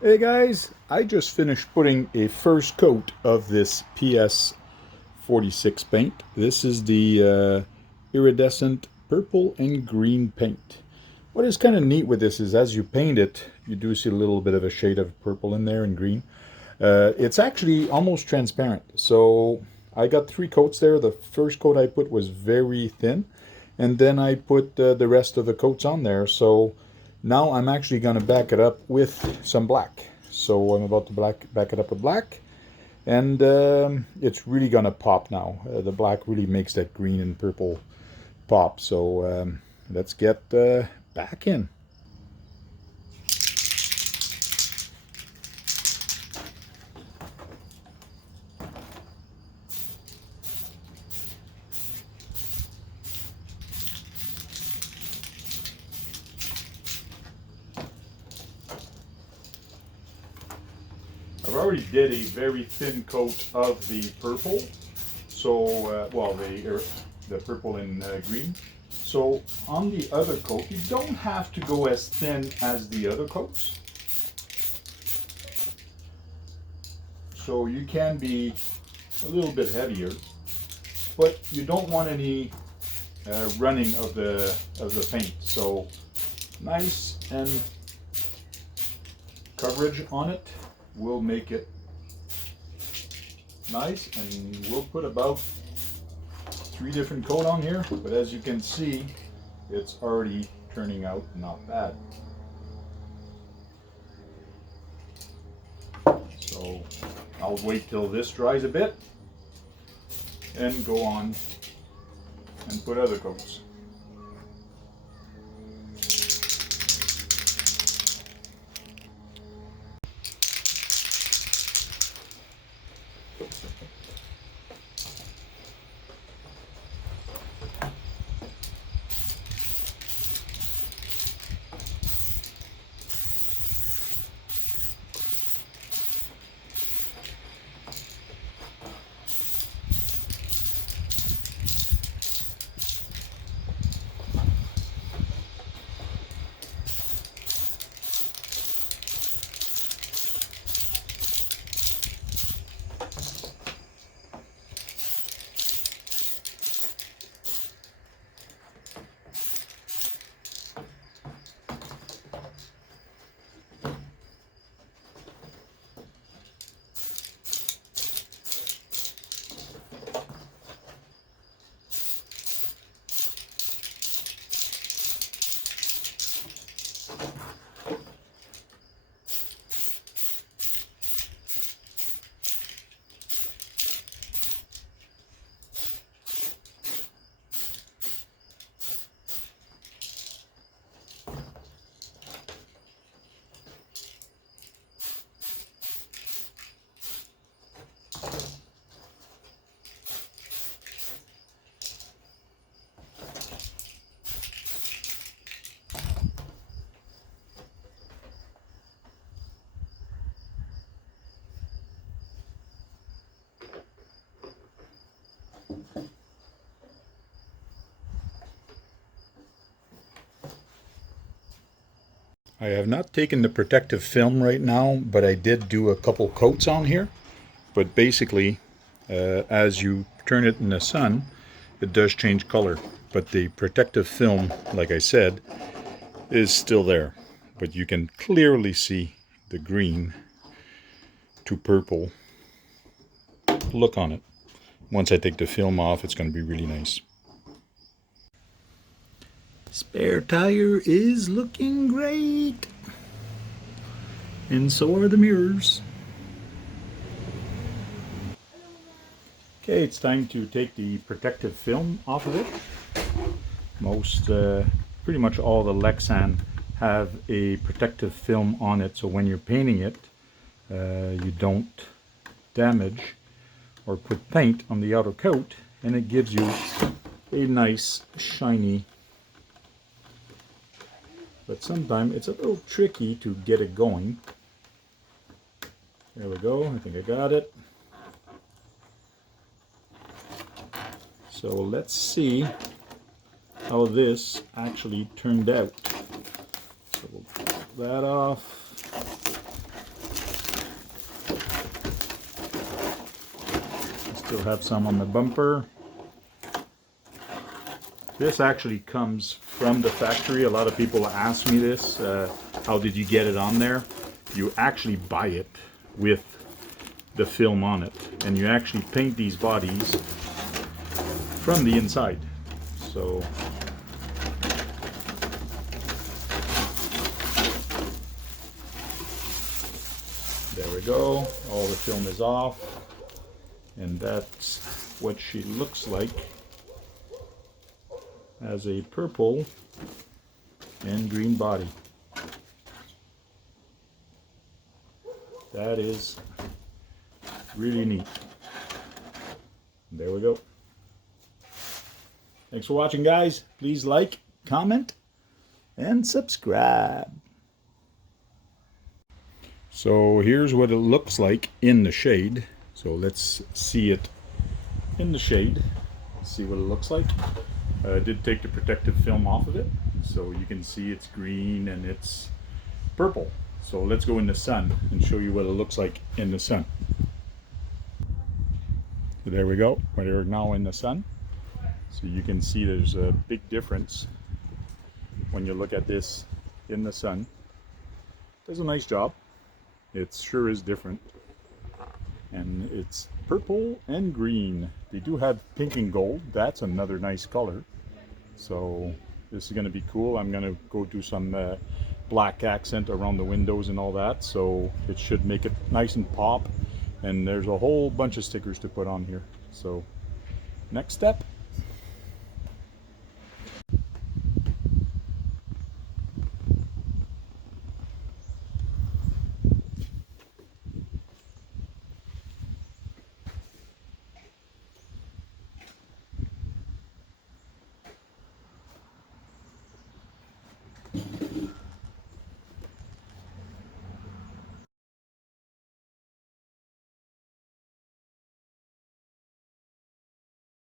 Hey guys, I just finished putting a first coat of this PS-46 paint. This is the iridescent purple and green paint. What is kind of neat with this is as you paint it, you do see a little bit of a shade of purple in there and green. It's actually almost transparent. So I got 3 coats there. The first coat I put was very thin, and then I put the rest of the coats on there. So now I'm actually going to back it up with some black. So I'm about to back it up with black, and it's really going to pop now. The black really makes that green and purple pop. So let's get back in. I've already did a very thin coat of the purple, so well the purple and green. So on the other coat, you don't have to go as thin as the other coats. So you can be a little bit heavier, but you don't want any running of the paint. So nice and coverage on it will make it nice, and we'll put about 3 different coat on here, but as you can see, it's already turning out not bad. So I'll wait till this dries a bit and go on and put other coats. I have not taken the protective film right now, but I did do a couple coats on here. But basically, as you turn it in the sun, it does change color. But the protective film, like I said, is still there. But you can clearly see the green to purple look on it. Once I take the film off, it's going to be really nice. Spare tire is looking great. And so are the mirrors. Okay, it's time to take the protective film off of it. Pretty much all the Lexan have a protective film on it, so when you're painting it, you don't damage or put paint on the outer coat, and it gives you a nice shiny. But sometimes it's a little tricky to get it going. There we go, I think I got it. So let's see how this actually turned out. So we'll pull that off. Still have some on the bumper. This actually comes from the factory. A lot of people ask me this, how did you get it on there? You actually buy it with the film on it, and you actually paint these bodies from the inside. So there we go, all the film is off, and that's what she looks like as a purple and green body. That is really neat. There we go. Thanks for watching, guys. Please like, comment, and subscribe. So here's what it looks like in the shade. So let's see it in the shade. See what it looks like. I did take the protective film off of it, so you can see it's green and it's purple. So let's go in the sun and show you what it looks like in the sun. So there we go. We're now in the sun. So you can see there's a big difference when you look at this in the sun. Does a nice job. It sure is different. And it's purple and green. They do have pink and gold. That's another nice color. So this is going to be cool. I'm going to go do some black accent around the windows and all that. So it should make it nice and pop. And there's a whole bunch of stickers to put on here. So next step.